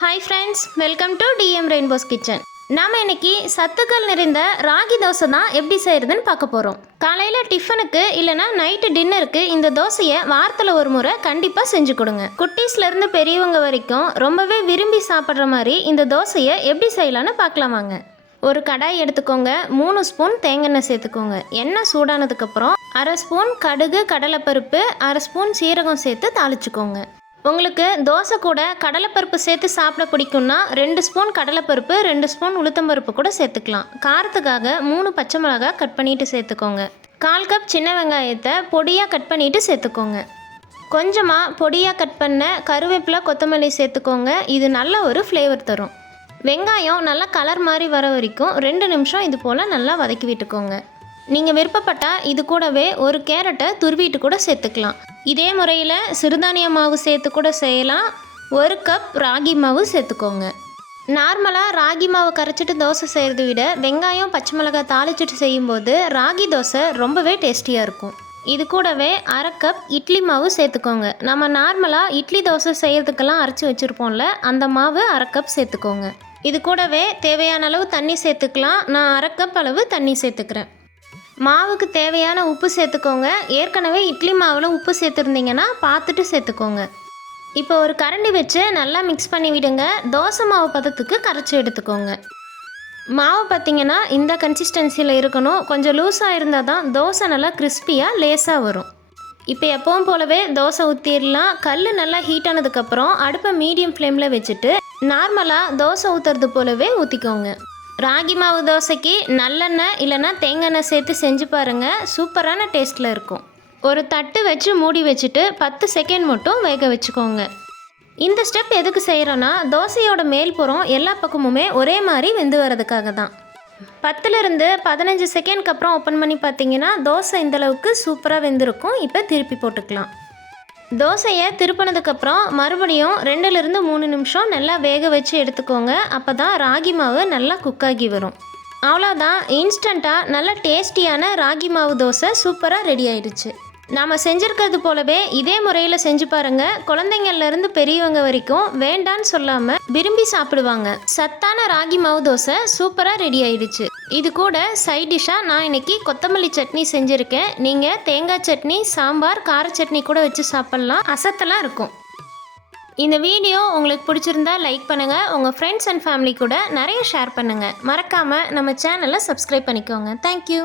Hi friends welcome to TM Rainbows Kitchen நாம் இன்னைக்கு சத்துக்கள் நிறைந்த ராகி தோசை தான் எப்படி செய்கிறதுன்னு பார்க்க போகிறோம் காலையில் டிஃபனுக்கு இல்லைனா நைட்டு டின்னருக்கு இந்த தோசையை வாரத்தில் ஒரு முறை கண்டிப்பாக செஞ்சு கொடுங்க. குட்டீஸ்லேருந்து பெரியவங்க வரைக்கும் ரொம்பவே விரும்பி சாப்பிட்ற மாதிரி இந்த தோசையை எப்படி செய்யலான்னு பார்க்கலாம் வாங்க. ஒரு கடாய் எடுத்துக்கோங்க மூணு ஸ்பூன் தேங்காய் சேர்த்துக்கோங்க. எண்ணெய் சூடானதுக்கப்புறம் அரை ஸ்பூன் கடுகு கடலைப்பருப்பு அரை ஸ்பூன் சீரகம் சேர்த்து தாளிச்சுக்கோங்க. உங்களுக்கு தோசை கூட கடலைப்பருப்பு சேர்த்து சாப்பிட பிடிக்கும்னா ரெண்டு ஸ்பூன் கடலைப்பருப்பு ரெண்டு ஸ்பூன் உளுத்தம்பருப்பு கூட சேர்த்துக்கலாம். காரத்துக்காக மூணு பச்சை மிளகாய் கட் பண்ணிட்டு சேர்த்துக்கோங்க. கால் கப் சின்ன வெங்காயத்தை பொடியாக கட் பண்ணிட்டு சேர்த்துக்கோங்க. கொஞ்சமாக பொடியாக கட் பண்ண கருவேப்பிலை கொத்தமல்லி சேர்த்துக்கோங்க. இது நல்ல ஒரு ஃப்ளேவர் தரும். வெங்காயம் நல்லா கலர் மாதிரி வர வரைக்கும் ரெண்டு நிமிஷம் இது போல் நல்லா வதக்கி விட்டுக்கோங்க. நீங்கள் விருப்பப்பட்டால் இது கூடவே ஒரு கேரட்டை துருவிட்டு கூட சேர்த்துக்கலாம். இதே முறையில் சிறுதானிய மாவு சேர்த்து கூட செய்யலாம். ஒரு கப் ராகி மாவு சேர்த்துக்கோங்க. நார்மலாக ராகி மாவு கரைச்சிட்டு தோசை செய்கிறத விட வெங்காயம் பச்சை மிளகாய் தாளிச்சிட்டு செய்யும்போது ராகி தோசை ரொம்பவே டேஸ்டியாக இருக்கும். இது கூடவே அரை கப் இட்லி மாவு சேர்த்துக்கோங்க. நம்ம நார்மலாக இட்லி தோசை செய்கிறதுக்கெல்லாம் அரைச்சி வச்சுருப்போம்ல அந்த மாவு அரை கப் சேர்த்துக்கோங்க. இது கூடவே தேவையான அளவு தண்ணி சேர்த்துக்கலாம். நான் அரை கப் அளவு தண்ணி சேர்த்துக்கிறேன். மாவுக்கு தேவையான உப்பு சேர்த்துக்கோங்க. ஏற்கனவே இட்லி மாவில் உப்பு சேர்த்துருந்தீங்கன்னா பார்த்துட்டு சேர்த்துக்கோங்க. இப்போ ஒரு கரண்டி வச்சு நல்லா மிக்ஸ் பண்ணி விடுங்க. தோசை மாவு பதத்துக்கு கரைச்சி எடுத்துக்கோங்க. மாவு பார்த்தீங்கன்னா இந்த கன்சிஸ்டன்சியில் இருக்கணும். கொஞ்சம் லூஸாக இருந்தால் தான் தோசை நல்லா கிறிஸ்பியாக லேஸாக வரும். இப்போ எப்பவும் போலவே தோசை ஊற்றிடலாம் கல் நல்லா ஹீட் ஆனதுக்கப்புறம் அடுப்பை மீடியம் ஃப்ளேமில் வச்சுட்டு நார்மலாக தோசை ஊற்றுறது போலவே ஊற்றிக்கோங்க ராகி மாவு தோசைக்கு நல்லெண்ணெய் இல்லைன்னா தேங்காய் எண்ணெய் சேர்த்து செஞ்சு பாருங்கள் சூப்பரான டேஸ்ட்டில் இருக்கும். ஒரு தட்டு வச்சு மூடி வச்சுட்டு பத்து செகண்ட் மட்டும் வேக வச்சுக்கோங்க. இந்த ஸ்டெப் எதுக்கு செய்கிறோன்னா தோசையோட மேல்புறம் எல்லா பக்கமுமே ஒரே மாதிரி வெந்து வர்றதுக்காக தான். பத்துலேருந்து பதினஞ்சு செகண்ட்க்கு அப்புறம் ஓப்பன் பண்ணி பார்த்தீங்கன்னா தோசை இந்தளவுக்கு சூப்பராக வெந்திருக்கும். இப்போ திருப்பி போட்டுக்கலாம். தோசையை திருப்பினதுக்கப்புறம் மறுபடியும் ரெண்டுலேருந்து மூணு நிமிஷம் நல்லா வேக வச்சு எடுத்துக்கோங்க. அப்போ தான் ராகி மாவு நல்லா குக்காகி வரும். அவ்வளோதான் இன்ஸ்டண்ட்டாக நல்ல டேஸ்டியான ராகி மாவு தோசை சூப்பராக ரெடி ஆயிடுச்சு. நாம் செஞ்சுருக்கிறது போலவே இதே முறையில் செஞ்சு பாருங்கள் குழந்தைங்கள்லேருந்து பெரியவங்க வரைக்கும் வேண்டான்னு சொல்லாமல் விரும்பி சாப்பிடுவாங்க. சத்தான ராகி மாவு தோசை சூப்பராக ரெடி ஆயிடுச்சு. இது கூட சைட் டிஷ்ஷாக நான் இன்னைக்கு கொத்தமல்லி சட்னி செஞ்சுருக்கேன். நீங்கள் தேங்காய் சட்னி சாம்பார் கார சட்னி கூட வச்சு சாப்பிட்லாம். அசத்தலாம் இருக்கும். இந்த வீடியோ உங்களுக்கு பிடிச்சிருந்தா லைக் பண்ணுங்கள் உங்கள் ஃப்ரெண்ட்ஸ் அண்ட் ஃபேமிலி கூட நிறைய ஷேர் பண்ணுங்கள் மறக்காமல் நம்ம சேனலை சப்ஸ்கிரைப் பண்ணிக்கோங்க. தேங்க்யூ